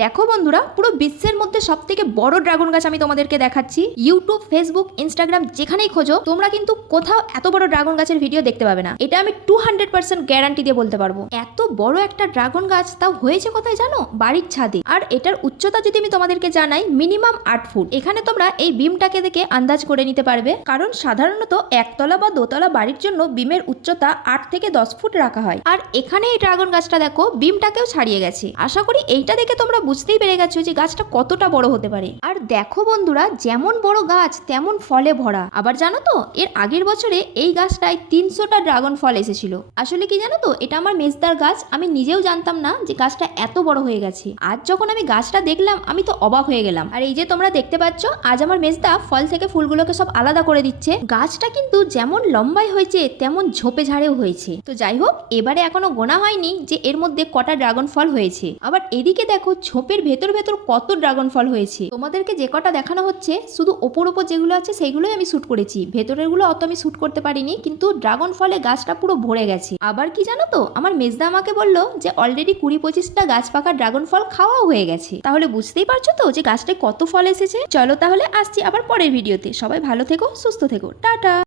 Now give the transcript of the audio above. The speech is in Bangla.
দেখো বন্ধুরা, পুরো বিশ্বের মধ্যে সবথেকে বড় ড্রাগন গাছ আমি তোমাদেরকে দেখাচ্ছি। ইউটিউব, ফেসবুক, ইনস্টাগ্রাম যেখানেই খোঁজো তোমরা কিন্তু কোথাও এত বড় ড্রাগন গাছের ভিডিও দেখতে পাবে না। এটা আমি 200% গ্যারান্টি দিয়ে বলতে পারবো। এত বড় একটা ড্রাগন গাছ তাও হয়েছে কোথায় জানো? বাড়ির ছাদে। আর এটার উচ্চতা যদি আমি তোমাদেরকে জানাই, মিনিমাম 8 ফুট। এখানে তোমরা এই বিমটাকে দেখে আন্দাজ করে নিতে পারবে, কারণ সাধারণত একতলা বা দোতলা বাড়ির জন্য বিমের উচ্চতা 8 থেকে 10 ফুট রাখা হয়। আর এখানে এই ড্রাগন গাছটা দেখো বিমটাকেও ছাড়িয়ে গেছে। আশা করি এইটা দেখে তোমরা বুঝতেই পেরে গেছো যে গাছটা কতটা বড় হতে পারে। আর দেখো বন্ধুরা, যেমন বড় গাছ তেমন ফলে ভরা। আবার জানো তো, এর আগের বছরে এই গাছটায় 300টা ড্রাগন ফল এসেছিল। আসলে কি জানো তো, এটা আমার মেজদার গাছ। আমি নিজেও জানতাম না যে গাছটা এত বড় হয়ে গেছে। আজ যখন আমি গাছটা দেখলাম আমি তো অবাক হয়ে গেলাম। আর এই যে তোমরা দেখতে পাচ্ছ, আজ আমার মেজদা ফল থেকে ফুলগুলোকে সব আলাদা করে দিচ্ছে। গাছটা কিন্তু যেমন লম্বাই হয়েছে তেমন ঝোপে ঝাড়েও হয়েছে। তো যাই হোক, এবারে এখনো গোনা হয়নি যে এর মধ্যে কটা ড্রাগন ফল হয়েছে। আবার এদিকে দেখো ঝোপের ভেতর ভেতর কত ড্রাগন ফল হয়েছে। তোমাদেরকে যে কটা দেখানো হচ্ছে শুধু ওপর যেগুলো আছে সেইগুলোই আমি শুট করেছি, ভেতরের গুলো অত আমি শুট করতে পারিনি। কিন্তু ড্রাগন ফলে গাছটা পুরো ভরে গেছে। আবার কি জানো তো, আমার মেজদা আমাকে বললো যে অলরেডি 20-25টা গাছ পাকা ড্রাগন ফল খাওয়াও হয়ে গেছে। তাহলে বুঝতেই পারছো তো যে গাছটায় কত ফল এসেছে। চলো তাহলে আসছি আবার পরের ভিডিওতে। সবাই ভালো থেকো, সুস্থ থেকো, টাটা।